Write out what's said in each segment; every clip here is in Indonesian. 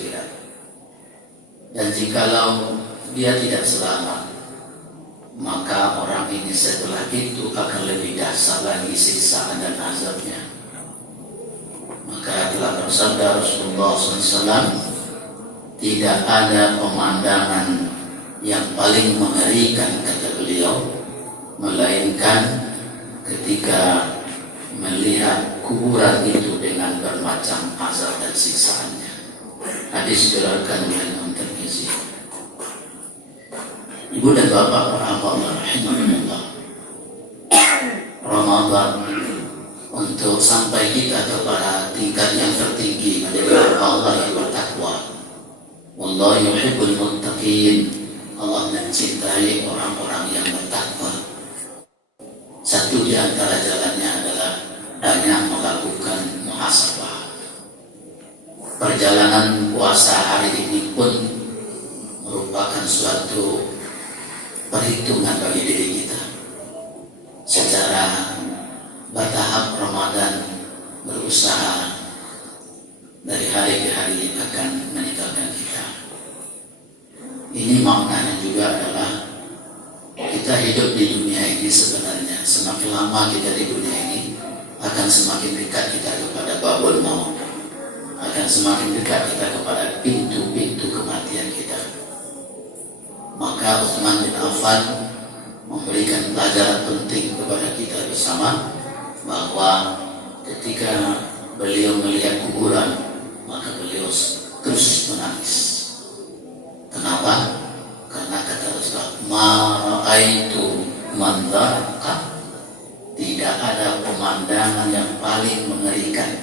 akhirat. Dan jikalau dia tidak selamat, maka orang ini setelah itu akan lebih dahsyat lagi siksaan dan azabnya. Maka telah bersabda Rasulullah SAW, tidak ada pemandangan yang paling mengerikan, kata beliau, melainkan ketika melihat kuburan itu dengan bermacam azab dan siksaannya. Hadis diriwayatkan oleh Imam Tirmizi. Ibu dan bapak rahimahullah rahimahullah, Ramadan untuk sampai kita kepada tingkat yang tertinggi menjadi Allah yang bertakwa. Wallahu yuhibbul muttaqin. Allah mencintai orang-orang yang bertakwa. Satu di antara jalannya adalah banyak melakukan muhasabah. Perjalanan puasa hari ini pun merupakan suatu perhitungan bagi diri kita. Secara bertahap Ramadan berusaha dari hari ke hari akan meninggalkan kita. Ini maknanya juga adalah kita hidup di dunia ini sebenarnya semakin lama kita di dunia ini akan semakin dekat kita kepada babul maut, akan semakin dekat kita kepada pintu-pintu kematian kita. Maka Utsman bin Affan memberikan pelajaran penting kepada kita bersama, bahwa ketika beliau melihat kuburan, maka beliau terus menangis. Kenapa? Karena kata Rasulullah, ma ra'aitu manzaraka, tidak ada pemandangan yang paling mengerikan,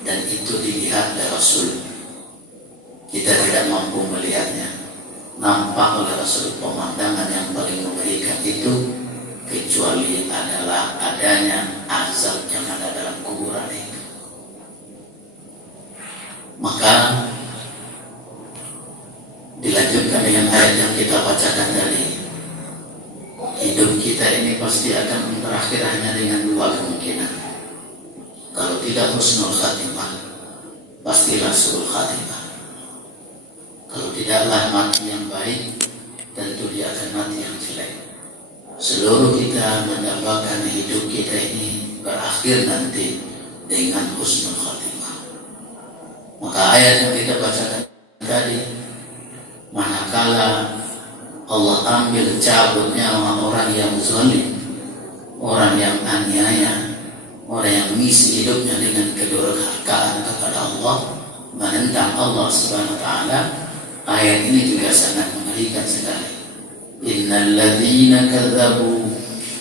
dan itu dilihat oleh Rasul. Kita tidak mampu melihatnya. Nampak oleh Rasul pemandangan yang paling mengerikan itu, kecuali adalah adanya azab yang ada dalam kuburan itu. Maka dilanjutkan dengan ayat yang kita bacakan tadi. Hidup kita ini pasti akan berakhir hanya dengan dua kemungkinan. Kalau tidak husnul khatimah, pastilah su'ul khatimah. Kalau tidaklah mati yang baik, tentu dia akan mati yang jelek. Seluruh kita mendambakan hidup kita ini berakhir nanti dengan husnul khatimah. Maka ayat yang kita bacakan tadi, manakala Allah ambil cabut nyawa orang yang zalim, orang yang aniaya, orang yang mengisi hidupnya dengan kedurhakaan kepada Allah, menentang Allah Subhanahu wa taala, ayat ini juga sangat mengerikan sekali. Innal ladzina kadzabu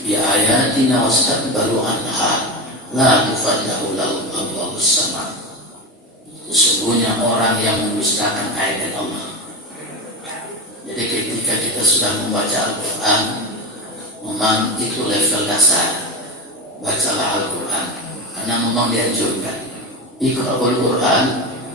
bi ayatina wastakbaru anha la tufattahu lahum abwabus sama. Sesungguhnya orang yang mendustakan ayat Allah. Jadi ketika kita sudah membaca Al-Quran, memang itu level dasar, bacalah Al-Quran, karena memang dianjurkan. Iqra'ul Quran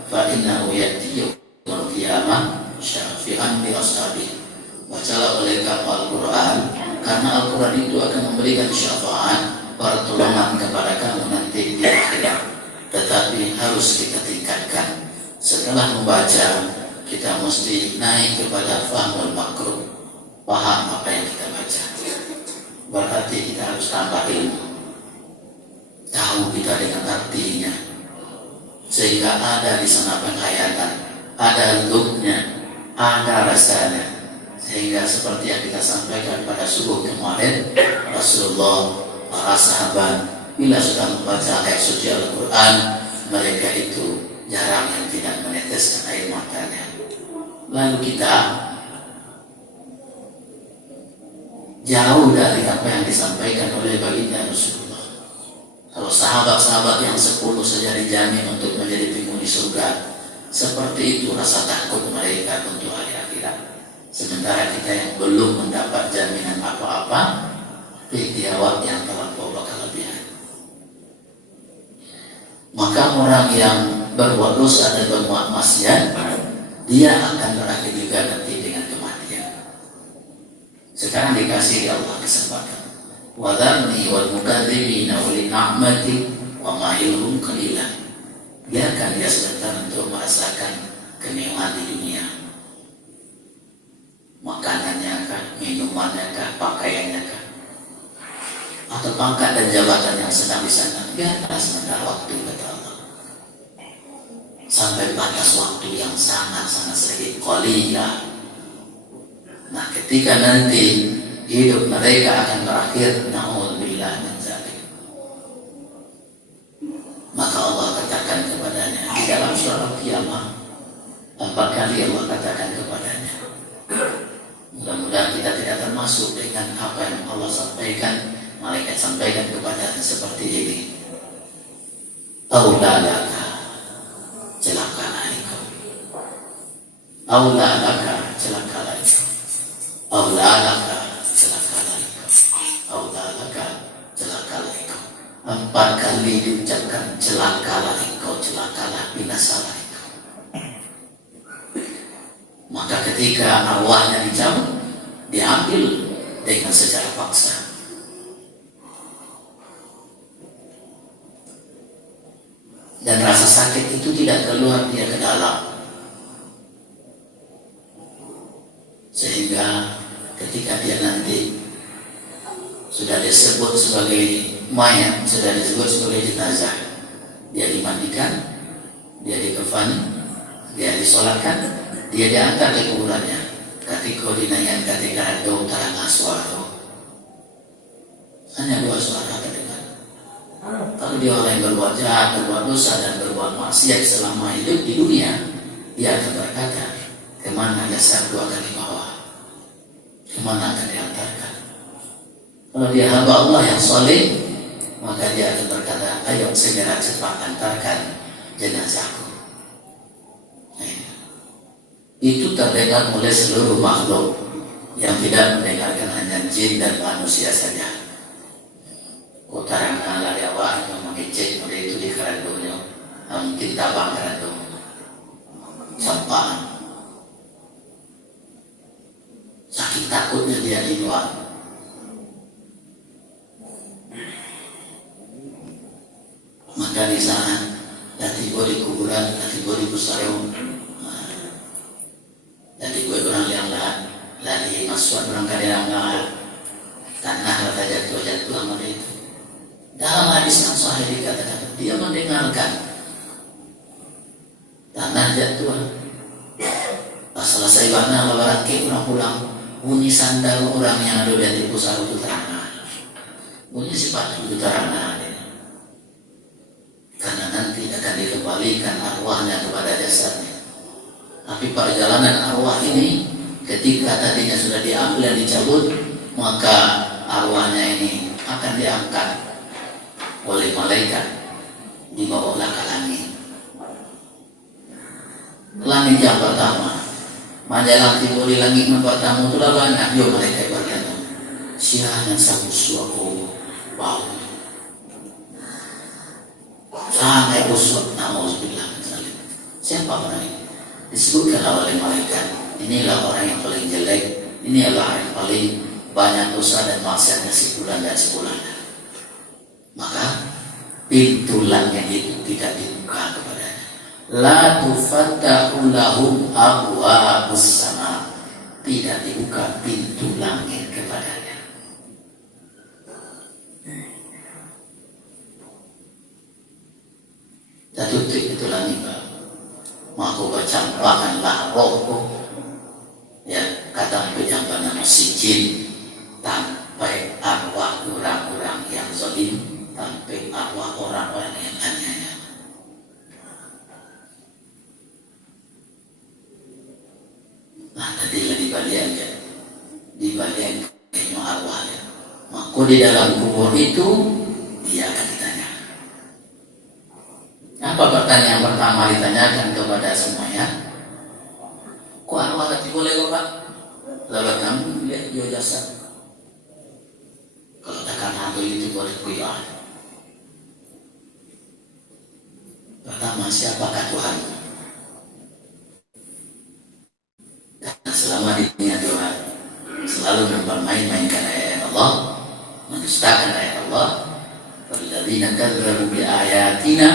fa innahu ya'ti yaumil qiyamah syafi'an li ashabihi. Bacalah oleh kamu Al-Quran, karena Al-Quran itu akan memberikan syafaat, pertolongan kepada kamu nanti di akhirat. Tetapi harus kita tingkatkan. Setelah membaca, kita mesti naik kepada fahmul makruh, paham apa yang kita baca. Berarti kita harus tambah ilmu, tahu kita dengan artinya, sehingga ada di sana penghayatan, ada looknya, ada rasanya. Sehingga seperti yang kita sampaikan pada subuh kemarin, Rasulullah, para sahabat, bila sudah membaca ayat suci Al-Quran, mereka itu jarang yang tidak meneteskan air matanya. Lalu kita jauh dari apa yang disampaikan oleh baginda Rasulullah. Kalau sahabat-sahabat yang 10 saja dijamin untuk menjadi penghuni surga, seperti itu rasa takut mereka untuk hari akhirat. Sementara kita yang belum mendapat jaminan apa-apa, ikhtiar yang terlampau berlebihan. Maka orang yang berbuat dosa dan berbuat maksiat, dia akan berakhir juga nanti dengan kematian. Sekarang dikasih Allah kesempatan. Wadharni wal mukadzibina uli ni'mati wa ma'ilhum qalilan. Biarkan dia sebentar untuk merasakan kemewahan di dunia, makanannya kah, minumannya kah, pakaiannya kah, atau pangkat dan jabatan yang sedang di sana, biarlah sebentar waktu, kata Allah, sampai batas waktu yang sangat-sangat sedikit, qalila. Nah, ketika nanti hidup mereka akan berakhir, na'udzubillah min dzalik, maka Allah katakan kepadanya di dalam surah Qiyamah, 4 kali Allah katakan kepadanya, mudah-mudahan kita tidak termasuk dengan apa yang Allah sampaikan, malaikat sampaikan kepadanya seperti ini, aulalaka, celakalah engkau, aulalaka, celakalah engkau, aulalaka, celakalah engkau, aulalaka, celakalah engkau. 4 kali diucapkan celakalah engkau, celakalah, binasalah engkau. Maka ketika arwahnya dicabut, diambil dengan secara paksa. Dan rasa sakit itu tidak keluar dia ke dalam. Sehingga ketika dia nanti sudah disebut sebagai mayat, sudah disebut sebagai jenazah, dia dimandikan, dia dikafani, dia disolatkan, dia diangkat ke kuburannya. Ketika dinaikkan ketika do tarang aswaro, hanya 2 suara terdengar. Kalau dia orang yang berbuat jahat, berbuat dosa dan berbuat maksiat selama hidup di dunia, dia akan berkata, kemana jasadku akan dibawa, kemana akan diantarkan. Kalau dia hamba Allah yang soleh, maka dia akan berkata, ayo segera cepat antarkan jenazahku. Itu terdengar oleh seluruh makhluk, yang tidak mendengarkan hanya jin dan manusia saja. Utarang ala dewa yang mengecek oleh itu di kerandonya, mungkin tabang kerando, sampah. Saking takutnya dia di luar. Maka di sana, nanti gue di kuburan, nanti gue di pusarong. Jadi gue orang yang lagi masuk orang kadang lah tanah rata jatuh sama dia itu. Dalam hadis yang sahih dikatakan dia mendengarkan tanah jatuh. Pas selesai warna lebaran orang pulang, bunyi sandal orang yang ada di pusat itu terang, bunyi sepatu itu terang. Karena nanti akan dikembalikan arwahnya kepada jasadnya. Tapi perjalanan arwah ini ketika tadinya sudah diambil dan dicabut, maka arwahnya ini akan diangkat oleh malaikat, dibawalah ke langit. Langit yang pertama, majalah timur di langit yang pertama itu lah banyak. Yo malaikat berkata, siapa yang sambut suaku bau sangat busuk, na'udzubillah. Siapa orang ini? Disebutkan oleh malaikat, inilah orang yang paling jelek, inilah orang yang paling banyak dosa dan maksiatnya sebulan dan sebulan. Maka pintu langit itu tidak dibuka kepadanya. La tufattahu lahum abwaabus sama, tidak dibuka pintu langit kepadanya. Tutup itu langit. Maka bacakanlah rohku, ya kata penjaga si jin, sampai arwah orang-orang yang zalim, sampai arwah orang-orang yang aniaya. Nah tadi dibalikan arwahnya. Maka di dalam kubur itu dia akan ditanya. Apa pertanyaan pertama ditanyakan kepada semuanya? Kok arwah tadi boleh kok Pak? Lalu kamu lihat dia jasad. Kalau takkan hantu itu boleh kuiah. Pertama, siapakah Tuhan? Karena selama di dunia Tuhan selalu mempermain-mainkan ayat Allah, mendustakan ayat Allah. Walladzina kadzdzabu bi ayatina,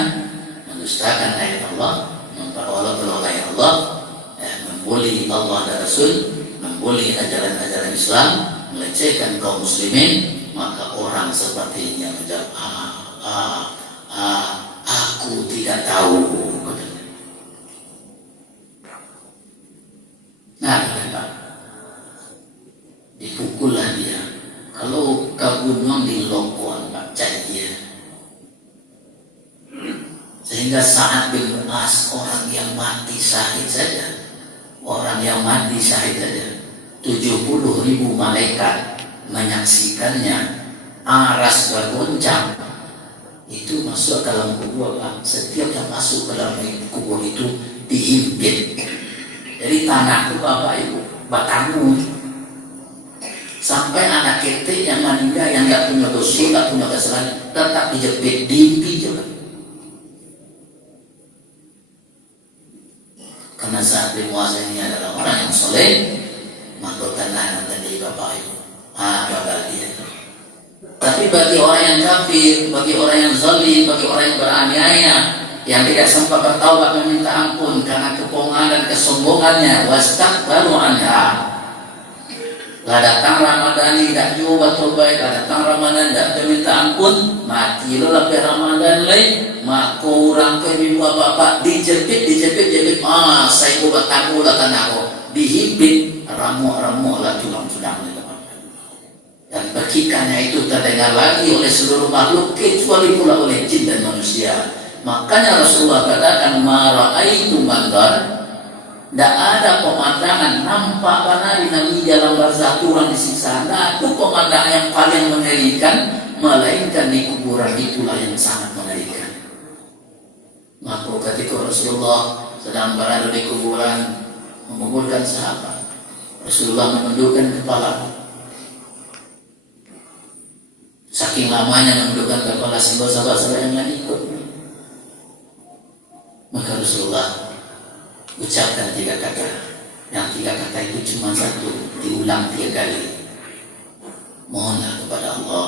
mendustakan ayat Allah, memperolok-olok ayat Allah, membuli Allah dan Rasul, membuli ajaran-ajaran Islam, melecehkan kaum muslimin, maka orang sepertinya menjawab, aku tidak tahu. Nah, dipukullah dia. Kalau kabunuang di lokoan baca dia. Sehingga Sa'ad bin Mu'az, orang yang mati syahid saja, orang yang mati syahid saja, 70.000 malaikat menyaksikannya, aras bergoncang. Itu masuk dalam kubur, Pak. Setiap yang masuk ke dalam kubur itu dihimpit. Jadi tanah itu Bapak Ibu batangmu. Sampai anak ketik yang meninggal, yang nggak punya dosa, nggak punya kesalahan, tetap dijepit, diimpi juga. Karena saat bermuasa ini adalah orang yang soleh, maka tanah tadi Bapak Ibu, gagal dia. Tapi bagi orang yang kafir, bagi orang yang zalim, bagi orang yang beraniaya, yang tidak sempat bertaubat meminta ampun karena kepongan dan kesombongannya, wastakbaru anha. Lah datang Ramadan tidak juga bertobat, datang Ramadan tidak minta ampun, mati lo lebih Ramadan lain, maka orang ke ibu bapak dijepit, saya buat tahu lah tanahku, dihimpit, ramuk lah tulang-tulang. Dan percikannya itu terdengar lagi oleh seluruh makhluk kecuali pula oleh jin dan manusia. Makanya Rasulullah katakan mara'aitu mandar, tidak ada pemandangan nampak panari Nabi dalam barzah turun disiksa. Nah, itu pemandangan yang paling mengerikan, melainkan di kuburan itulah yang sangat mengerikan. Maka ketika Rasulullah sedang berada di kuburan menguburkan sahabat, Rasulullah menundukkan kepala. Saking lamanya menundukkan kepala sehingga sahabat-sahabat yang lain ikut. Maka Rasulullah ucapkan 3 kata. Yang 3 kata itu cuma satu, diulang 3 kali. Mohonlah kepada Allah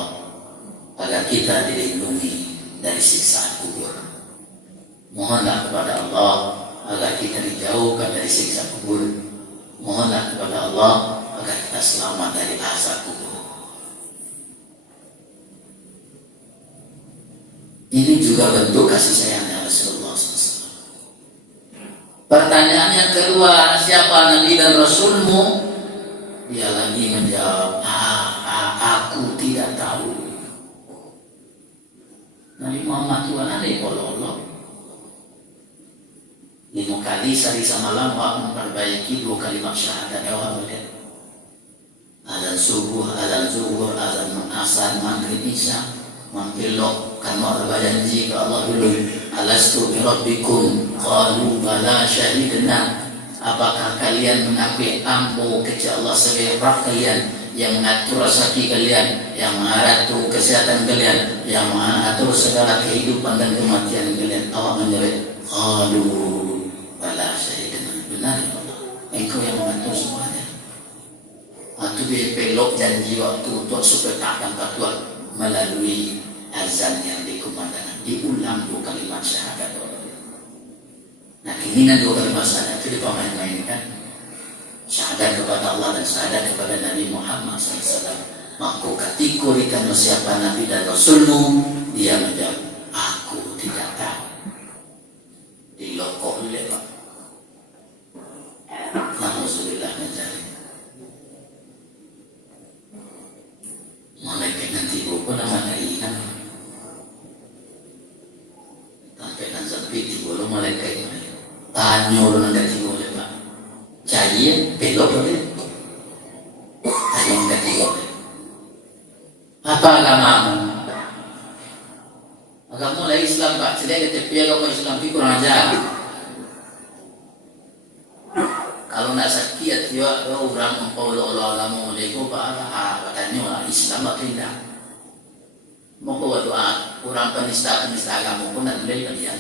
agar kita dilindungi dari siksa kubur. Mohonlah kepada Allah agar kita dijauhkan dari siksa kubur. Mohonlah kepada Allah agar kita selamat dari azab kubur. Ini juga bentuk kasih sayangnya Rasulullah SAW. Pertanyaan yang kedua, siapa Nabi dan Rasulmu? Dia lagi menjawab, aku tidak tahu. Nabi Muhammad Tuhan ada yang Allah. 5 kali sehari semalam memperbaiki 2 kalimat syahadat. Azan subuh, azan zuhur, azan asar, maghrib, isya. Mampirlah karena Allah berjanji ke Allah dulu, alastu bi rabbikum qalu bala syahidna. Apakah kalian mengakui ampu kepada Allah sebagai Rabb kalian, yang mengatur rezeki kalian, yang mengatur kesehatan kalian, yang mengatur segala kehidupan dan kematian kalian? Allah menjawab, qalu bala syahidna. Benar ya Allah, Engkau yang mengatur semuanya. Waktu dia pelok janji waktu untuk supaya tak dapat Tuhan melalui azan yang dikumandangkan, diulang 2 kalimat syahadat. Nah, keinginan 2 kalimat syahadat itu dipermain-mainkan. Syahadat kepada Allah dan syahadat kepada Nabi Muhammad SAW. Maka ketika ditanya siapa Nabi dan Rasulmu, dia menjawab, aku tidak tahu. Dilokok oleh Pak. Alhamdulillah mencari. Malaikat nanti buku nama Naina. Sampai nan sampai tiga lo malaikat ini. Tanya orang nanti tiga oleh Pak. Jadi belok boleh. Tanya nanti tiga oleh. Apa agamamu? Agama lah Islam Pak. Sedang kita pilih agama Islam itu kurang ajar. Kalau nak sakit dia orang mempeluk agama mereka Pak. Katanya Islam atau tidak. Maka waktu orang penista agama pun nak mulai kalian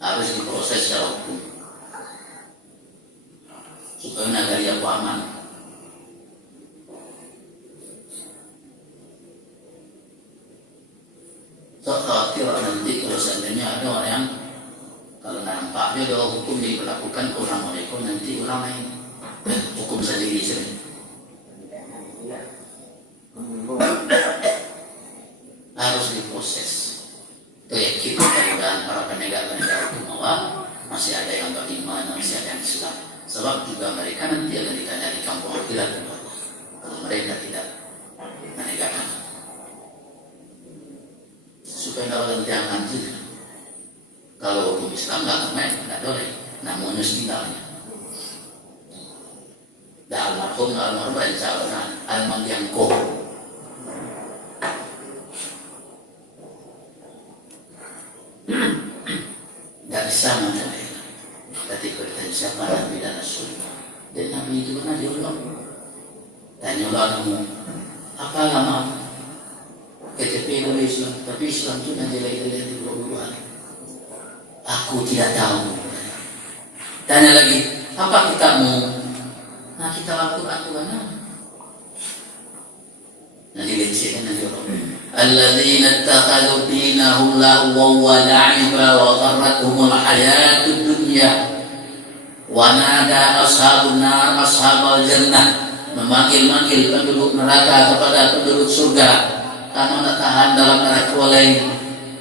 harus diproses secara hukum supaya negara yang aman. So khawatir nanti kalau seandainya ada orang yang kalau nampaknya kalau hukum diberlakukan ke orang mereka nanti orang lain hukum sendiri saja. Harus diproses. Itu ya kita mudah-mudahan para penegak-penegak hukum awal masih ada yang beriman, masih ada yang Islam. Sebab juga mereka nanti akan ditanya di kampung akhirat kalau mereka tidak menegakkan. Supaya kalau nanti akan kalau hukum Islam nggak main, nggak boleh. Namun tinggalnya. Dan almarhum berencana Al-Mandiangko. Dari sama saya. Tadi bertanya siapa Nabi dan Rasul. Dan Nabi itu kan diulang. Tanya kamu, apa agama? KTP Islam, tapi Islam itu nanti lagi di bulan. Aku tidak tahu. Tanya lagi, apa kitabmu? Nah kita Al-Quran itu mana? Nanti lecehkan nanti orang. Alladzina ittakhadhu dinahum lahwan wa la'iba wa gharratuhumul hayatud dunya. Wa nada ashabun nar ashabal jannah. Memanggil-manggil penduduk neraka kepada penduduk surga karena tak tahan dalam neraka lain.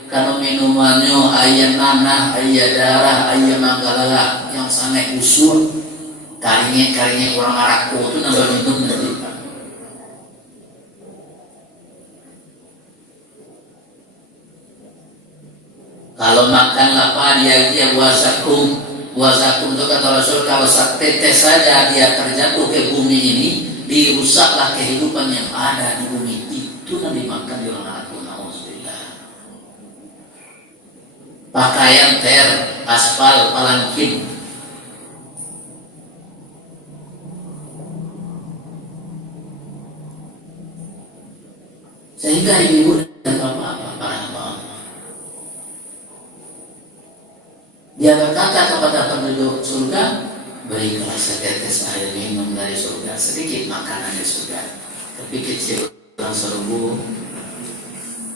Karena minumannya ayam nanah, ayam darah, ayam manggalala yang sangat usul, karinya orang Arabku itu nambah minum nanti. Kalau makan apa dia wasakum itu kata Rasul, kalau setetes saja dia terjatuh ke bumi ini, dirusaklah kehidupan yang ada di bumi itu nanti makan di orang Arabku. Pakaian aspal, palangkin. Sehingga ibu dan bapak dia berkata kepada penduduk surga, berikanlah setetes air minum dari surga, sedikit makanan dari surga, tapi kecil orang serbu.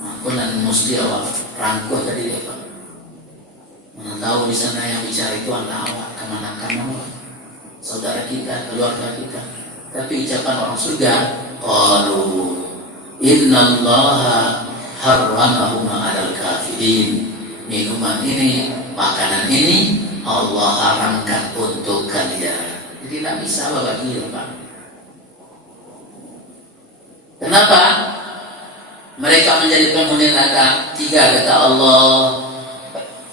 Aku nanti mesti awak rangkuh tadi dia Pak. Mana tahu di sana yang bicara itu adalah awak, kemanakan awak, saudara kita, keluarga kita. Tapi ucapan orang surga, qalu innallaha harramahuma 'alal kafirin. Minuman ini, makanan ini Allah haramkan untuk kalian. Jadi tidak bisa bagi Pak. Kenapa? Mereka menjadi penghuni neraka. 3 kata Allah.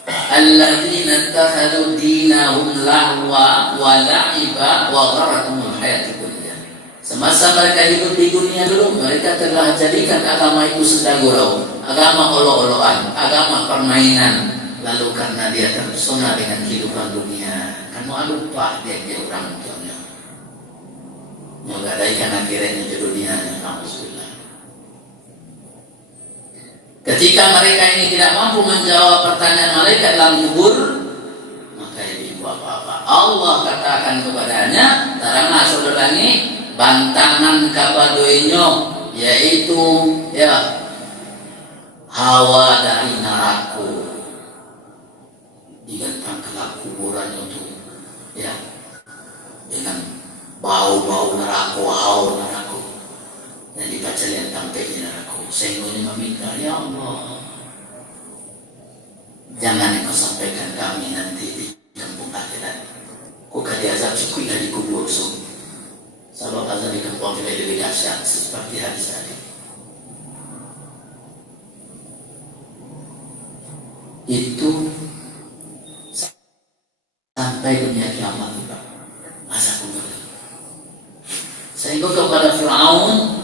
Alladzina ittakhadhu dinahum lahwa wa la'iba wa gharratuhumul hayatid dunya. Semasa mereka hidup di dunia dulu, mereka telah jadikan agama itu senda gurau, agama olok-olokan, agama permainan. Lalu karena dia terpesona dengan kehidupan dunia, kan mau lupa dia orang tuanya. Mau gadaikan akhirnya di dunia yang alhamdulillah. Ketika mereka ini tidak mampu menjawab pertanyaan mereka dalam kubur, maka ini apa-apa. Allah katakan kepadanya, teranglah saudara ini bantanan kapadoinyo, yaitu ya hawa dari neraka. Digantang ke kuburan untuk ya dengan bau-bau neraka, hawa neraka, dan dibaca lihat tampaknya neraka. Sehingga meminta, ya Allah, jangan engkau sampaikan kami nanti di kampung akhirat. Kau kadi azab cukup di kubur so. Sebab azab di kampung akhirat lebih dahsyat seperti hadis tadi. Itu sampai dunia kiamat juga azab kubur. Sehingga kepada Fir'aun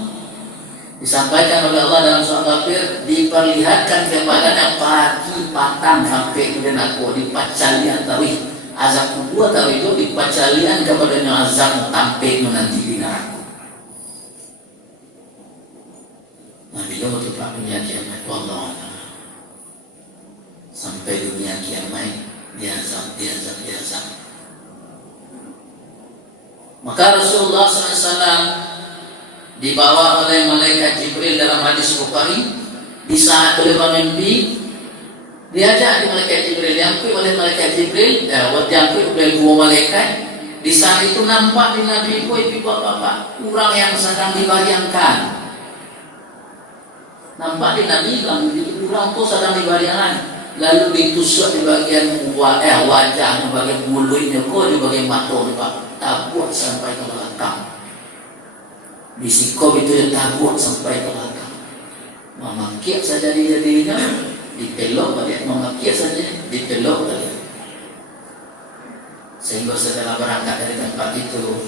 disampaikan oleh Allah dalam surah Kafir, diperlihatkan kepadanya pagi patang sampai kemudian aku dipacalian tawi azab kubur tawi itu dipacalian kepadanya azab tampil nanti di neraka. Nah bila waktu dunia kiamat Allah sampai dunia kiamat dia azab. Maka Rasulullah SAW dibawa oleh malaikat Jibril dalam hadis Bukhari, di saat beliau mimpi Diajak di malaikat Jibril, diangkut oleh malaikat Jibril, diangkut oleh dua malaikat. Di saat itu nampak di Nabi ibu bapak orang yang sedang dibayangkan. Nampak di Nabi orang itu sedang dibayangkan. Lalu ditusuk di bagian wajahnya, bagian mulutnya, di bagian matanya, tabuk sampai ke belakang. Bisikop itu yang tabuk sampai ke belakang. Memakiak saja jadinya, dipelok balik, memakiak saja, dipelok balik. Sehingga setelah berangkat dari tempat itu,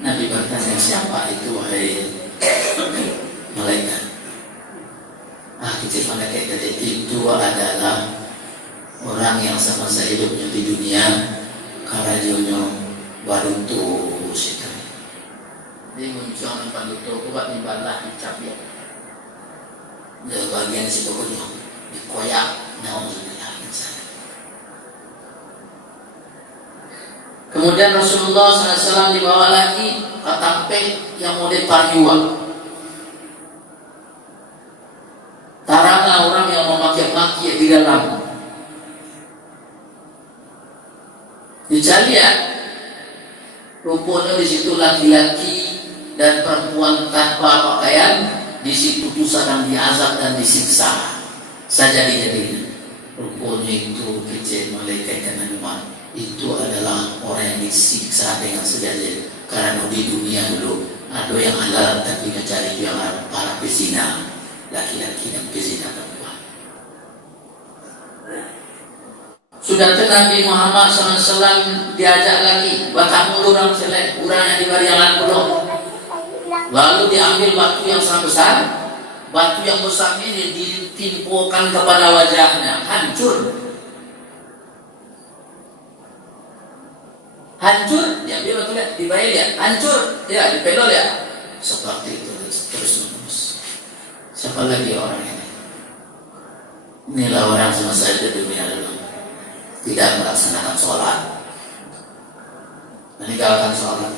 Nabi bertanya, siapa itu wahai malaikat? Kecil malaikat tadi itu adalah orang yang semasa hidupnya di dunia karajonya baru tuh situ. Dia muncul tempat itu, kuat dimbalah dicap ya. Di bagian situ punya dikoyak, naudzubillah. Kemudian Rasulullah SAW dibawa lagi ke tampeng yang model pariwa. Tarana orang yang memaki-maki di dalam. Dicari ya, rupanya di situ laki-laki dan perempuan tanpa pakaian, di situ tuh sedang diazab dan disiksa. Saja dijadikan. Rupanya itu kecil malaikat dan Nabi itu adalah orang yang disiksa dengan sengaja. Karena di dunia dulu ada yang halal tapi mencari yang para pezina, laki-laki dan pezina perempuan. Sudah ke Nabi Muhammad SAW diajak lagi, batak mulu orang selek, orang yang dibarialan pulau. Lalu diambil batu yang sangat besar. Batu yang besar ini ditimpukan kepada wajahnya, hancur. Hancur, diambil batu lihat, dibayar lihat, hancur, ya dipelol ya. Seperti itu terus menerus. Siapa lagi orang ini? Inilah orang semasa itu dunia dulu tidak melaksanakan sholat, meninggalkan sholat.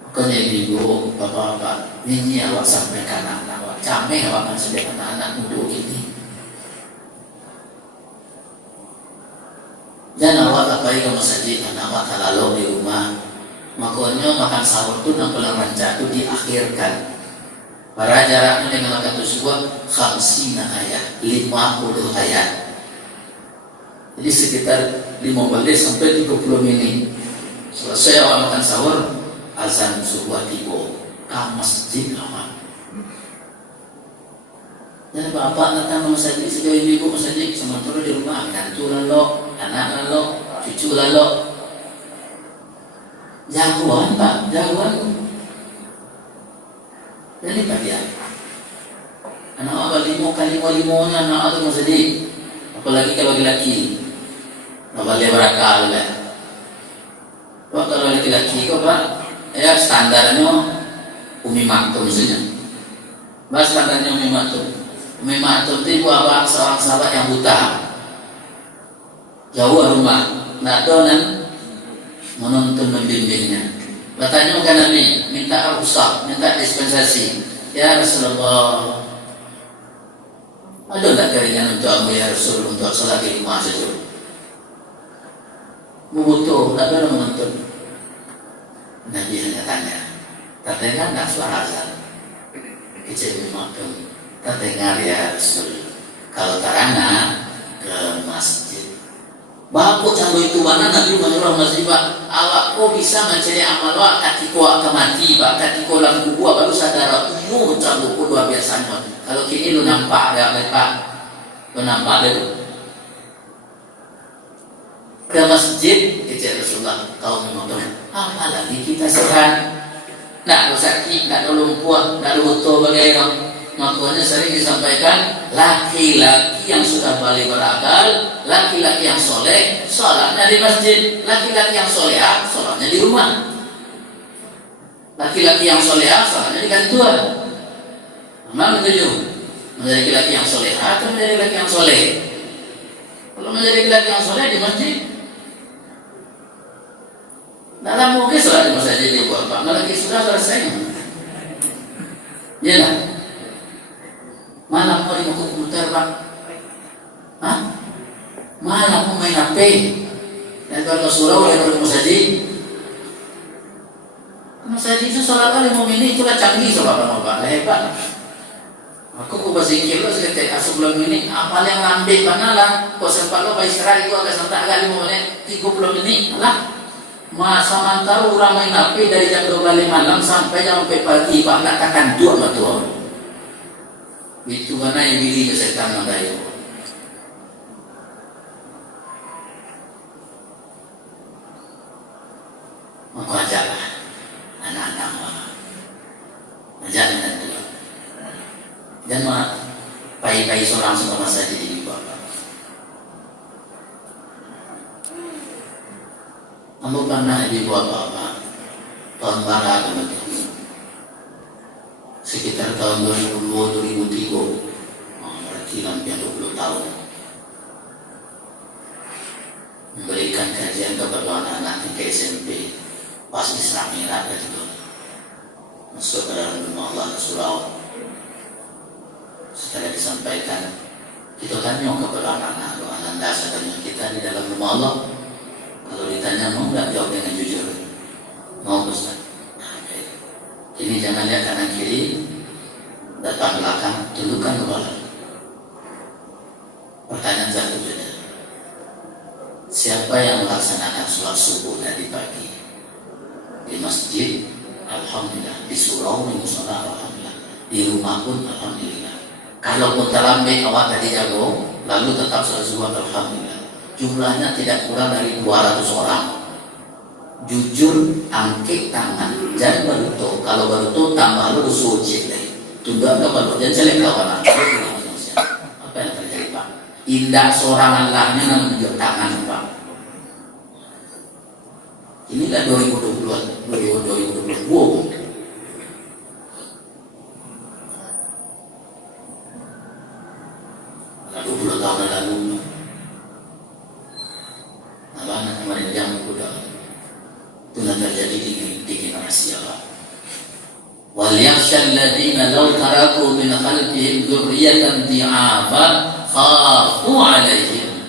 Makanya ibu, bapak-bapak, ini awak sampaikan anak awak, cameh awak kan sedang anak muda ini. Dan awak apa yang masjid, anak awak kalau di rumah, makanya makan sahur itu nampak rancak itu diakhirkan. Para jaraknya dengan makan tersebut 50 ayat, 50 ayat. Jadi sekitar 15 sampai 30 menit. Selesai awak makan sahur, azan subuh tiba ke masjid awak. Dan bapak datang ke masjid, sejauh ibu masjid, sementara di rumah menantu lalu, anak lalu, cucu lalu. Jagoan pak, jagoan. Jadi pak dia. Anak apa limonya anak itu masjid. Apalagi kalau laki-laki, apalagi berakal lah. Pak kalau laki-laki kok pak, ya standarnya umi maktum saja. Mas standarnya umi maktum. Umi maktum itu apa? Seorang sahabat yang buta, jauh rumah, nak donan menuntun membimbingnya. Bertanya ke Nabi, minta rukhsah, minta dispensasi. Ya Rasulullah, ada tak keringan untuk aku ya Rasul untuk salat di rumah saja? Butuh, tak ada menuntut. Nabi hanya tanya, tak dengar tak suara azan? Kecil maktum, tak dengar ya Rasul. Kalau tarana ke masjid. Bapak canggo itu mana Nabi menyuruh masjid pak, awak kok bisa mencari amal wak kaki kuat mati pak, kaki kau lagu gua baru sadar canggo ku luar biasanya. Kalau kini lu nampak ada pak, lu nampak ada ke masjid kecil Rasulullah kau memang apa lagi kita sehat, nak ada sakit, nak ada lumpuh, nak ada butuh bagaimana. Makanya sering disampaikan laki-laki yang sudah balik berakal, laki-laki yang soleh, sholatnya di masjid. Laki-laki yang soleha, sholatnya di rumah. Laki-laki yang soleha, sholatnya di kantor. Memang setuju menjadi laki yang soleha atau menjadi laki yang soleh? Kalau menjadi laki yang soleh di masjid, dalam mungkin sholat di masjid di buat pak, malah sudah selesai. Ya lah. Malam hari mau komputer pak, Hah? Malah mau main HP. Dan kalau surau yang bermusajid. Musajid itu sholat kali mau ini itulah canggih sholat Bapak, hebat. Aku kok berzikir lo seketika sebelum ini apa yang lambe panalah kok sempat lo istirahat itu agak santai agak 5 menit 30 menit lah masa mantau orang main HP dari jam 12 malam sampai jam 4 pagi Pak nak katakan tua betul itu karena yang pilih ke setan mandayo maka ajarlah anak-anak ajarlah itu jangan pai-pai seorang sama saja di Bapak. Kamu pernah di Bapak tahun berapa betul? Sekitar tahun 2002-2003. Berarti hampir 20 tahun. Memberikan kajian kepada anak-anak ke SMP pas Isra Mi'raj itu. Masuk ke dalam rumah Allah ke surau. Setelah disampaikan, kita tanya kepada anak-anak doa dasar kita di dalam rumah Allah. Kalau ditanya mau nggak jawab dengan jujur, mau Ustaz. Ini jangan lihat kanan kiri, depan belakang, tundukkan kepala. Pertanyaan satu saja. Siapa yang melaksanakan sholat subuh tadi pagi di masjid? Alhamdulillah. Di surau, di musola, alhamdulillah. Di rumah pun alhamdulillah. Kalaupun terlambat awak tadi jago, lalu tetap sholat subuh alhamdulillah. Jumlahnya tidak kurang dari 200 orang. Jujur, angkik tangan, jangan baruto. Kalau baruto tambah lu suci deh. Tunda enggak baru, jangan jelek kawan. Apa yang terjadi Pak? Indah seorang Allahnya namun menunjuk tangan Pak. Inilah 2020. Wow. 20 tahun lalu anak kemarin yang muda itu yang terjadi di generasi Allah. Wal yakhshal ladzina law taraku min khalfihim dzurriyyatan dhi'afa khafu 'alaihim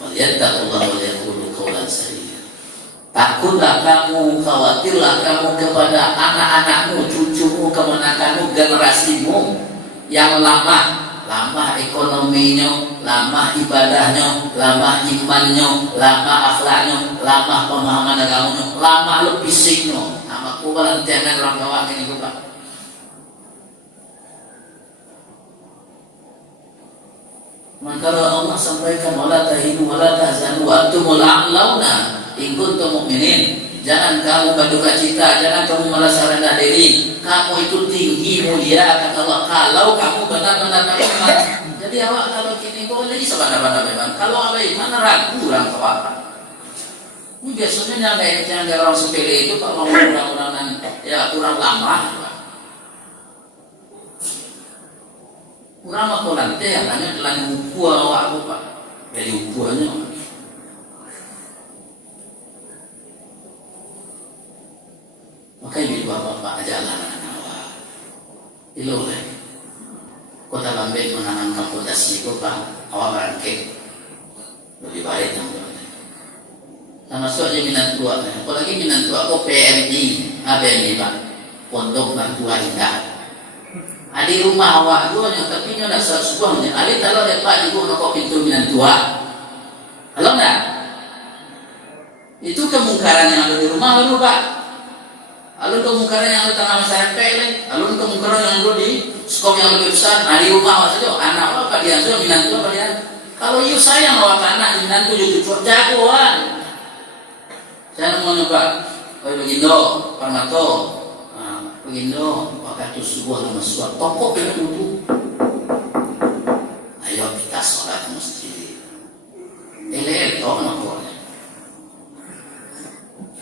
falyattaqullaha wa yaqulu qawlan sadida. Takutlah kamu, khawatirlah kamu kepada anak-anakmu, cucumu, kemenakanmu, generasimu yang lama ekonominya, lama ibadahnya, lama imannya, lama akhlaknya, lama pemahaman agamanya, lama lu fisiknya. Nama kubalan tiangan orang bawah ini Pak. Maka Allah sampaikan wala tahinu wala tahzanu wa antumul a'launa in kuntum mu'minin. Jangan kamu berduka cita, jangan kamu merasa rendah diri. Kamu itu tinggi mulia kata Allah kalau kamu benar-benar beriman. Jadi awak kalau kini boleh jadi sebenarnya memang. Kalau awak iman ragu orang tua. Ini biasanya yang orang sepele itu kalau orang-orang ya kurang lama. Kurang apa nanti yang hanya telan buku awak Pak. Jadi bukunya. Maka ibu bapak ajarlah anak-anak awak. Ilo kota Lambe menanam kamputasi itu Pak, awak berangkit lebih baik namanya. Sama saja minat tua, apalagi minat tua kok PMI, ABMI Pak, Pondok Mertua Indah. Adi rumah awak duanya, tapi nyonya sesuanya. Adi kalau lepas ibu nak pintu minat tua, kalau enggak, itu kemungkaran yang ada di rumah lalu Pak. Lalu kemungkaran yang ada di tengah masyarakat, lalu kemungkaran yang ada di skop yang lebih besar. Nah di rumah awak saja, anak awak dia saja minat tua pada. Kalau you sayang awak anak minat tua jujur jagoan. Saya mau nyoba, begindo, Parmato, begindo, pakai tu sebuah nama sebuah toko kita dulu. Ayo kita sholat di masjid. Elek toh nak.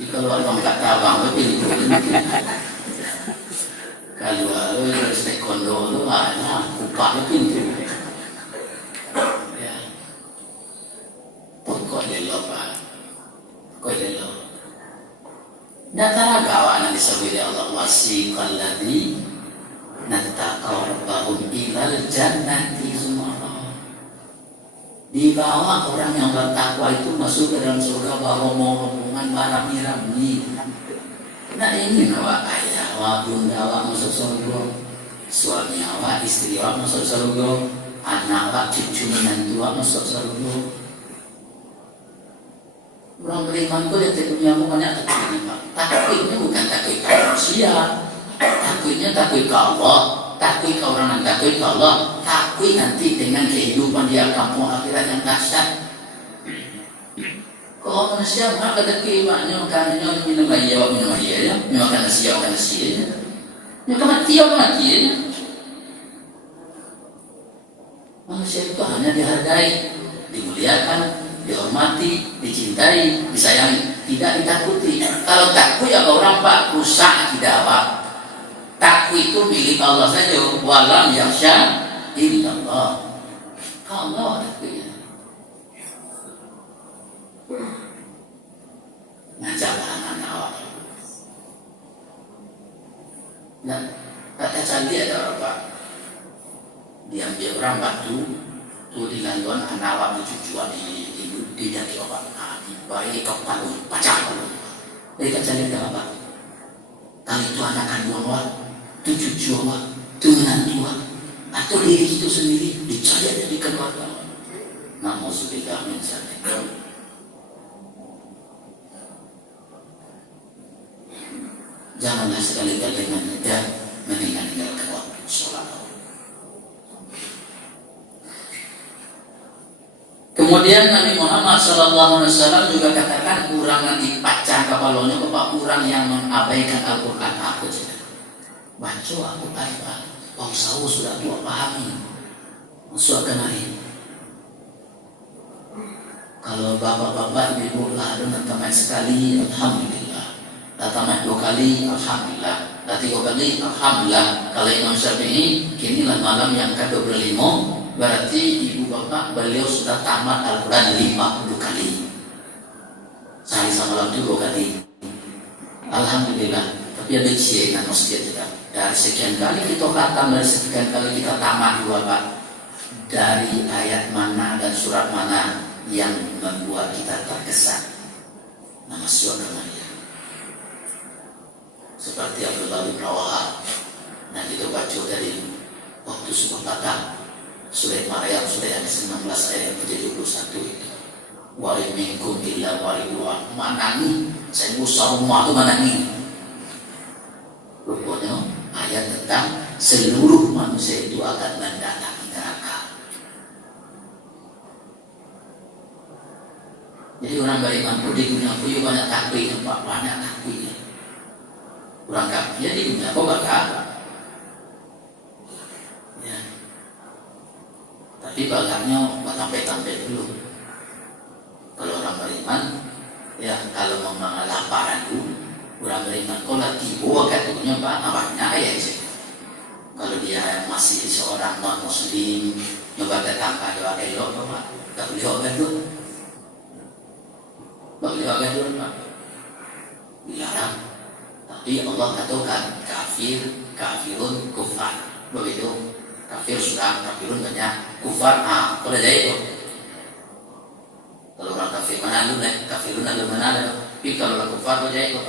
Kalau abang kata abang itu kalau lu harus kondo lu ada upah pintu ya pokok lelo Pak kok lelo datara gawana disebut Allah wasiqal ladzi nattaqaw rabbahum ilal jannati zumara di dibawa orang yang bertakwa itu masuk ke dalam surga rombongan barang mirami. Nah ini awak ayah, awak bunda, awak masuk surga, suami awak, istri awak masuk surga, anak awak, cucu menantu awak masuk surga. Orang beriman pun yang punya banyak takutnya. Takutnya bukan takut ke manusia, takutnya takut ke Allah, takut ke orang yang takut ke Allah, takut nanti dengan kehidupan dia kampung akhirat yang dahsyat. Kalau manusia maka takut maknya makannya minum air, ya, makan nasi ya, makan mati ya, Manusia itu hanya dihargai, dimuliakan, dihormati, dicintai, disayangi, tidak ditakuti. Kalau takut ya orang pak rusak tidak apa. Takut itu milik Allah saja. Walam yakhsha illallah. Allah takutnya. Ngajaklah anak awak. Nah, kata cantik ada apa? Diambil orang batu, tuh digantuan anak awak cucuan di jati obat, dibalik ke palu, pacah palu. Mereka cari apa? Kalau itu anak kandung awak, itu cucu awak, itu menantu awak, atau diri itu sendiri dicari ada di keluarga. Namun sudah min zalik. Janganlah sekali-kali meninggalkan waktu sholat. Kemudian Nabi Muhammad SAW juga katakan kurang nanti pacah kepalanya bapak kurang yang mengabaikan Al-Quran aku saja. Baca Al-Quran, bangsa sudah tua pahami, masuk kemari. Kalau bapak-bapak ibu lah ada tamat sekali, alhamdulillah. Tamat 2 kali, alhamdulillah. 3 kali, alhamdulillah. Kalau Imam Syafi'i, kinilah malam yang ke-25. Berarti ibu bapak beliau sudah tamat Al-Quran 50 kali. Sehari semalam itu 2 kali. Alhamdulillah. Tapi ada ciekan masjid juga. Dari sekian kali kita khatam, dari sekian kali kita tamat ibu bapak. Dari ayat mana dan surat mana yang membuat kita terkesan. Nama suara Maria. Seperti Abdullah bin Rawahah. Nah kita baca dari waktu subuh datang. Surat Maryam surat yang 19 ayat yang ke-71 itu. Wa minkum illa waridha. Mana nih? Saya usah rumah itu mana nih? Rupanya ayat tentang seluruh manusia itu akan mendatangi neraka. Jadi orang beriman pun di dunia pun banyak takutnya, banyak takutnya. Orang kafir di dunia kok bakal. Tapi bagangnya tampil dulu. Kalau orang beriman, ya kalau memang laparan dulu, orang beriman kalau tiba katanya pak, banyak ya sih. Kalau dia masih seorang non muslim, nyoba ketangkah doa elok pak, tak boleh obat dulu, tak boleh obat dulu pak, dilarang. Tapi Allah katakan kafirun kufar, begitu. Kafir sudah, kafirun banyak, kufar, kalau ada itu. Kalau orang kafir mana dulu kafirun ada mana ada. Tapi kalau orang kufar kau jadi kau,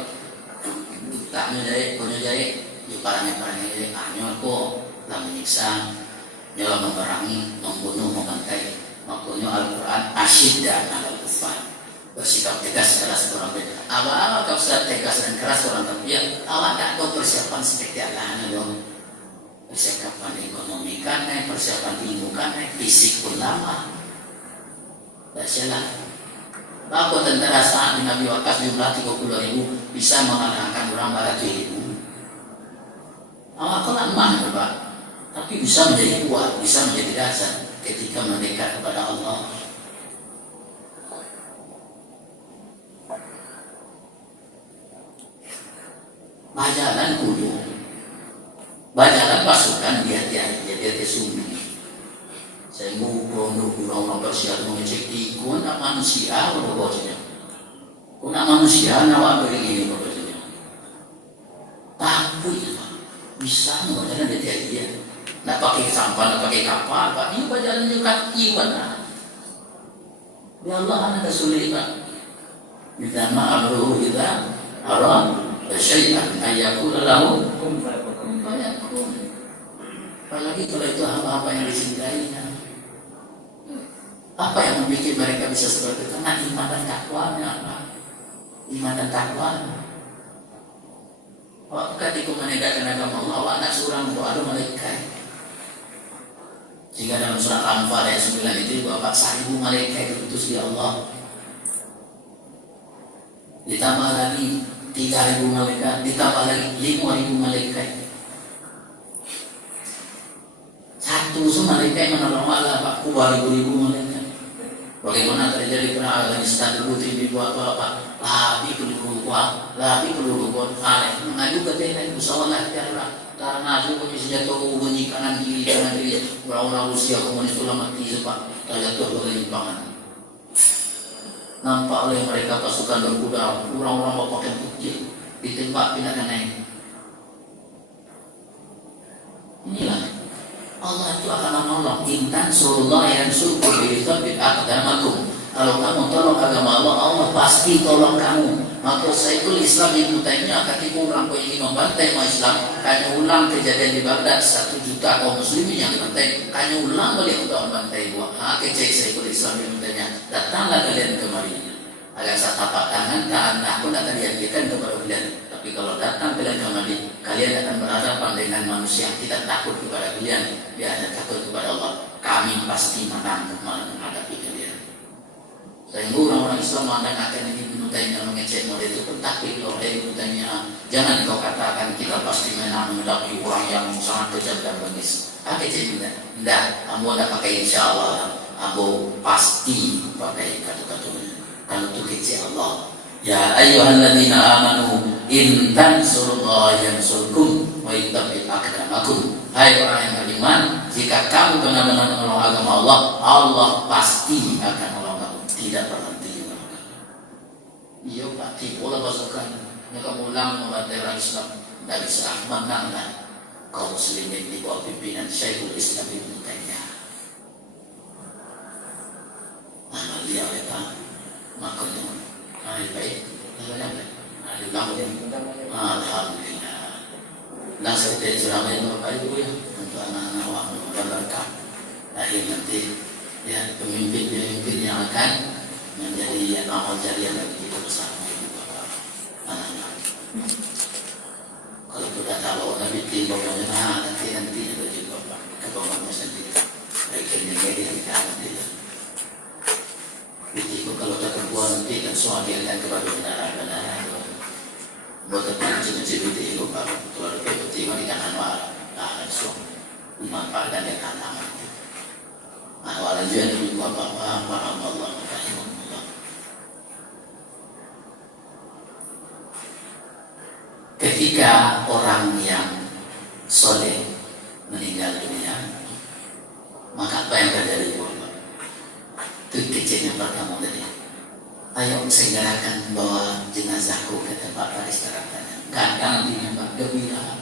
taknya jadi, kau jadi, parahnya jadi, kau lah menyiksa, nyawa memerangi, membunuh, membantai. Makanya Al-Quran asyidda ala kufar, bersikap tegas keras orang lain. Awal kau sudah tegas dan keras orang kafir, awal tak kau persiapan seperti Allah dong. Persiapan ekonomi kan naik, persiapan ilmu kan naik, fisik pun lama. Tak salah. Bahwa tentara saat Nabi Waqqas jumlah 30.000 bisa mengalahkan orang 400.000. Awal kan lemah Pak, tapi bisa menjadi kuat, bisa menjadi dasar ketika mendekat kepada Allah. Bajalan kudu. Bajalan pasukan dia sumbi. Saya nunggu orang bersiap mengecek ikut nak manusia apa bosnya. Kau nak manusia nak beri ini bosnya. Takut bisa bajalan dia. Nak pakai sampah, nak pakai kapal, pak ini bajalan juga kaki mana. Ya Allah ada kesulitan. Kita ma'amruhu kita arad syai'an ayyakul lahu kun fayakun. Apalagi kalau itu hamba-hamba yang dicintainya. Apa yang membuat mereka bisa seperti itu? Karena iman dan takwanya. Iman dan takwa. Waktu ketika menegakkan agama Allah, awak nak surang doa ada malaikat. Jika dalam surat Al-Anfal ayat 9 itu bapak 1000 malaikat diutus di Allah. Ditambah lagi 3000 malaikat, ditambah lagi 5000 malaikat. Satu malaikat menolong Allah Pak, ribu malaikat. Bagaimana terjadi perang Istan putih dibuat bapak? Labi peluru kuat, mengadu ke tenda usahalah karena aku punya senjata bunyi kanan kiri. Orang-orang Rusia komunis itu lama mati sebab terjatuh dari Jepang. Nampak oleh mereka pasukan berkuda, orang-orang berpakaian putih ditembak pindah naik. Inilah Allah itu akan menolong. Intan surullah yang surku bitabit aqdamakum. Kalau kamu tolong agama Allah, Allah pasti tolong kamu. Maka Syekhul Islam Ibnu Taimiyah ketika orang ingin membantai umat Islam, kanya ulang kejadian di Baghdad 1 juta kaum muslimin yang dibantai, kanya ulang balik untuk membantai buat. Kecek Syekhul Islam Ibnu Taimiyah, datanglah kalian kemari. Agar saya tapak tangan, tak pun akan diajarkan kepada kalian. Tapi kalau datang kalian kemari, kalian akan berhadapan dengan manusia yang tidak takut kepada kalian, dia hanya takut kepada Allah. Kami pasti menang menghadapi kalian. Sehingga orang-orang Islam mengatakan ini Ibnu Taimiyah mengecek model itu pun takut loh. Ibnu Taimiyah, jangan kau katakan kita pasti menang menghadapi orang yang sangat kejam dan bengis. Kecek tidak. Tidak, kamu tidak pakai insya Allah. Kamu pasti pakai kata-katanya. Kalau itu kecek Allah. Ya ayyuhalladzina amanu in tansurullaha yansurkum wa yuthbit aqdamakum. Hai orang yang beriman, jika kamu benar-benar menolong agama Allah, Allah pasti akan menolong kamu. Tidak berhenti menolong kamu. Iya Pak, boleh pasukan. Yang kamu ulang membantai orang Islam, tidak bisa menanglah kaum muslimin di bawah pimpinan Syekhul Islam Ibnu Taimiyah. Amal dia Pak, maka itu baik. Alhamdulillah. Nah seperti ceramah itu Bapak Ibu ya, untuk anak-anak waktu berberkah. Lahir nanti ya pemimpin-pemimpin yang akan menjadi amal jariah bagi kita bersama Ibu Bapak anak-anak. Kalau sudah tahu Nabi timbul nanti itu juga Bapak kebangunan sendiri. Baiknya kita nanti. Itu kalau tak kebuan nanti kan suami akan kepada benar-benar. Buat kecil-kecil itu kalau ada kepentingan di kanan malam, langsung dimanfaatkan dengan anak. Awalan juga itu apa Allah. Ketika orang yang soleh meninggal dunia, maka apa yang terjadi? Itu kecilnya pertama tadi. Ayo segerakan bawa jenazahku ke tempat peristirahatan. Kadang dia Pak gembira,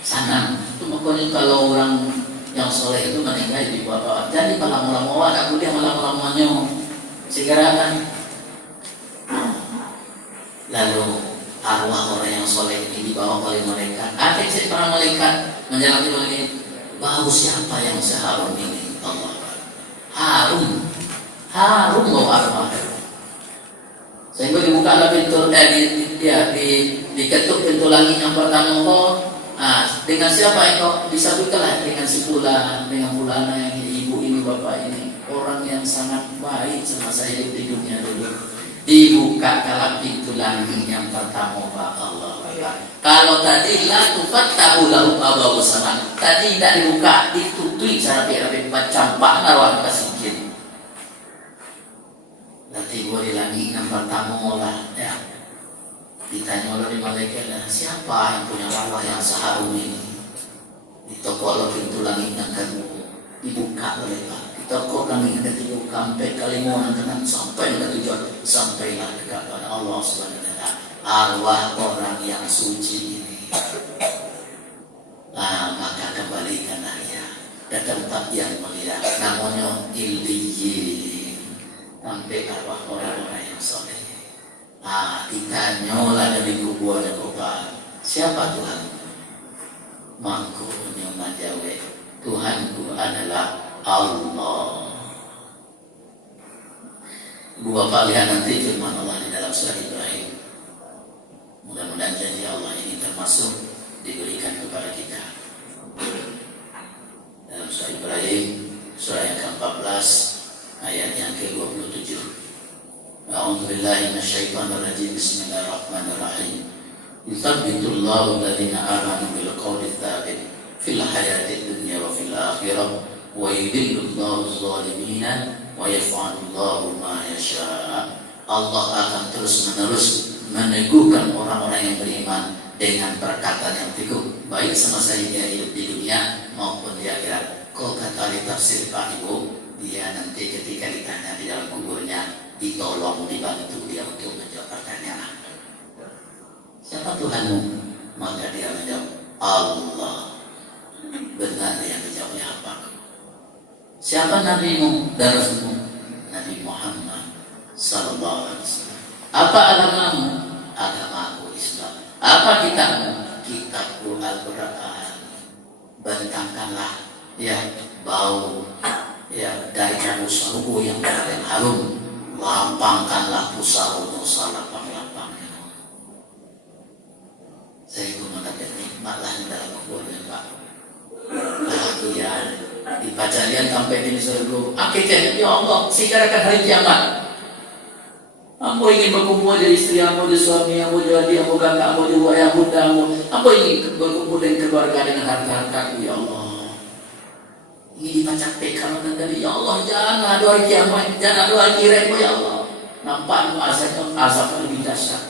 senang. Itu makanya kalau orang yang soleh itu meninggal di bawah. Jadi malam-malam ada kuliah malam-malamnya segerakan. Lalu arwah orang yang soleh ini dibawa oleh malaikat. Akhirnya para malaikat menjalani lagi. Bau siapa yang seharum ini? Allah. Harum bawa arwah. Sehingga dibuka pintu diketuk pintu langit yang pertama kok. Dengan siapa engkau disebutkanlah dengan si fulan, dengan fulana yang ibu ini bapak ini orang yang sangat baik sama saya di dunia dulu. Dibuka kalau pintu langit yang pertama Pak Allah. Kalau tadi la tufattahu lahu abwaabus sama. Tadi tidak dibuka, ditutup cara rapi campak arwah kasih. Nanti gua di langit yang pertama lah ya. Ditanya oleh malaikat, siapa yang punya arwah yang seharum ini? Ditokok pintu langit yang kedua, dibuka oleh Pak. Ditokok langit yang ketiga, sampai kalimuan dengan sampai ke tujuan, sampailah kepada Allah Subhanahu Wa Taala. Arwah orang yang suci ini. Maka kembalikanlah dia ke tempat yang mulia, namanya Illiyin. sampai arwah orang-orang yang soleh. Kita nyola dari kubur dan kubur. Siapa Tuhan? Mangku nyoman jawe. Tuhanku adalah Allah. Ibu bapak lihat nanti firman Allah di dalam surah Ibrahim. Mudah-mudahan janji Allah ini termasuk diberikan kepada kita. Dalam surah Ibrahim, surah yang ke-14, ayat yang ke-27. A'udzubillahi minasyaitonirrajim. Bismillahirrahmanirrahim. Yuthabbitullahu alladhina amanu bil qawli tsabit fil hayatid dunya wa fil akhirah wa yudhillullahu adh-dhalimina wa yaf'alullahu ma yasha'. Allah akan terus-menerus meneguhkan orang-orang yang beriman dengan perkataan yang teguh, baik semasa dia hidup di dunia maupun di akhirat. Kau kata di tafsir Pak Ibu, dia nanti ketika ditanya di dalam kuburnya ditolong, dibantu dia untuk menjawab pertanyaan. Siapa Tuhanmu? Maka dia menjawab Allah. Benar yang dijawabnya apa? Siapa nabimu dan rasulmu? Nabi Muhammad sallallahu alaihi wasallam. Apa agamamu? Agamaku Islam. Apa kitabmu? Kitabku Al-Quran. Bentangkanlah bau dari kamu saruku yang paling harum. Lapangkanlah pusara dosa lapang-lapangnya. Saya pun mendapat nikmatlah di dalam kuburnya Pak. Bahagia dibaca lihat sampai di surga. Akhirnya ya Allah, segerakan hari kiamat. Ambo ingin berkumpul dengan istri ambo, dengan suami ambo, dengan adik ambo, kakak ambo, dengan ayah bunda ambo. Ambo ingin berkumpul dengan keluarga dengan harta-hartaku ya Allah. Ingin dibaca PK dari ya Allah, jangan doa kiamat, jangan doa kiamat ya Allah. Nampakmu azab lebih dahsyat.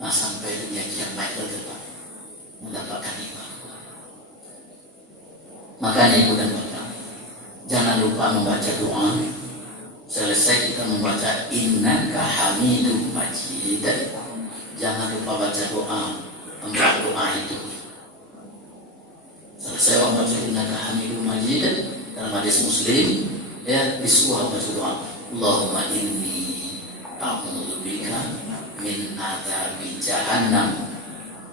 Sampai dunia kiamat terdepan mendapatkan iman. Makanya ibu dan bapak, jangan lupa membaca doa. Selesai kita membaca innaka hamidum majid. Jangan lupa baca doa, 4 doa itu. Selesai membaca innaka hamidum majid dalam hadis Muslim, disuruh baca doa. Allahumma inni a'udzubika min adzabi jahannam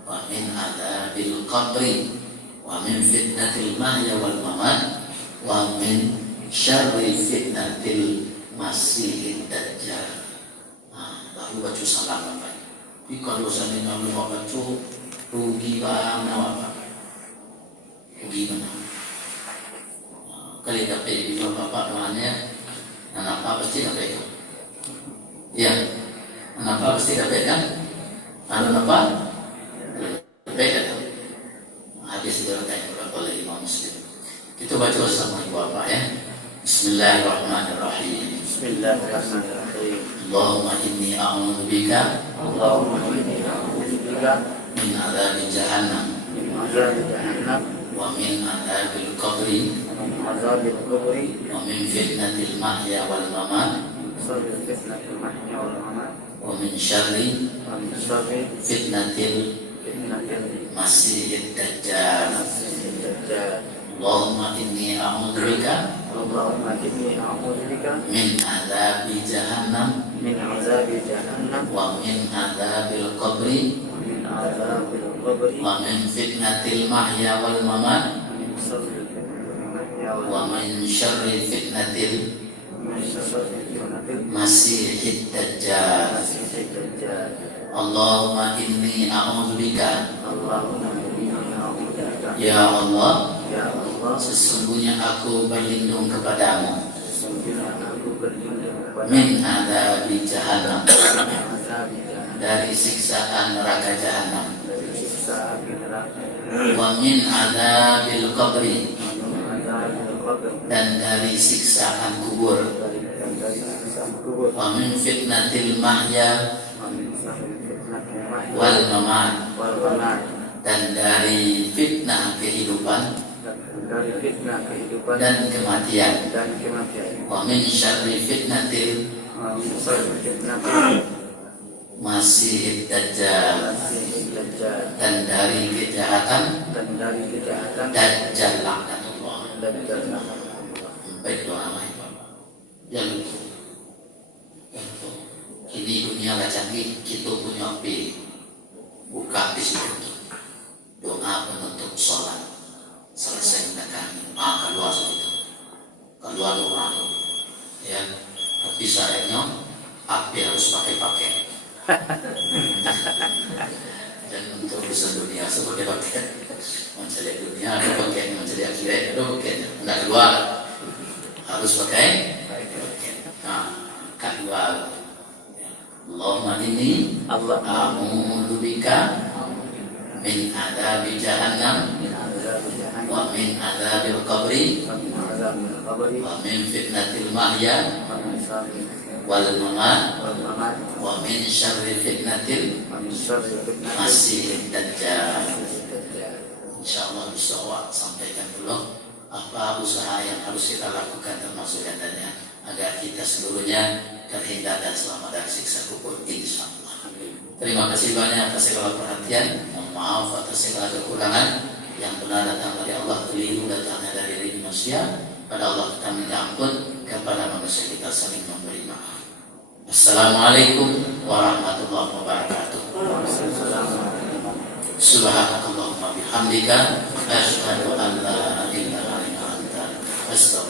wa min adzabil qabri wa min fitnatil mahya wal mamat wa min syarri fitnatil masih dajjal. Lalu baca salam apa? Tapi kalau saya nggak mau baca, rugi barang apa? Rugi mana? Kali dapat ibu bapak doanya, anak apa pasti dapat itu. Ya, anak apa pasti dapat kan? Anak apa? Dapat kan? Hadis diriwayatkan oleh Imam Muslim. Kita baca sama ibu bapak ya. Bismillahirrahmanirrahim. Bismillahirrahmanirrahim. Allahumma inni a'udzubika min adzabi jahannam wa min adzabil qabri wa min fitnatil mahya wal mamat wa min syarri fitnatil masiihid dajjal. Allahumma inni a'udzubika min adzabi jahannam wa min adzabil qabri wa min fitnatil mahya wal mamat wa min syarri fitnatil masiihid dajjal. Allahumma inni a'udzubika, ya Allah, sesungguhnya aku berlindung kepadamu min adzabi jahannam, dari siksaan neraka jahannam, wa min adzabil qabri, dan dari siksaan kubur, wa min fitnatil mahya wal mamat, dan dari fitnah kehidupan dan kematian, wa min syarri fitnatil masiihid dajjal, dan dari kejahatan dajjal laknatullah. Baik doa. Jangan lupa. Ini dunia lah canggih, kita punya api. Buka di situ. Doa penutup sholat. Selesai kami. Keluar itu. Keluar doa. Ya. Tapi syaratnya api harus pakai. Dan untuk urusan dunia sebagai pakai. Mencari dunia ada pakai, mencari akhirat ada pakai. Tidak keluar. Harus pakai. Nah, keluar. Allahumma inni a'udzu bika min adzabi jahannam wa min adzabil qabri wa min fitnatil mahya wal mamat wa min syarri fitnatil masiihid dajjal. Insyaallah bisa sampaikan dulu apa usaha yang harus kita lakukan termasuk katanya agar kita seluruhnya terhindar dan selamat dari siksa kubur, insyaallah. Terima kasih banyak atas segala perhatian. Mohon maaf atas segala kekurangan. Yang benar datang dari Allah, keliru datangnya dari diri manusia. Pada Allah kita minta ampun, kepada manusia kita saling memberi maaf. Assalamualaikum warahmatullahi wabarakatuh. Subhanakallahumma bihamdika asyhadu an la ilaha illa anta astaghfiruka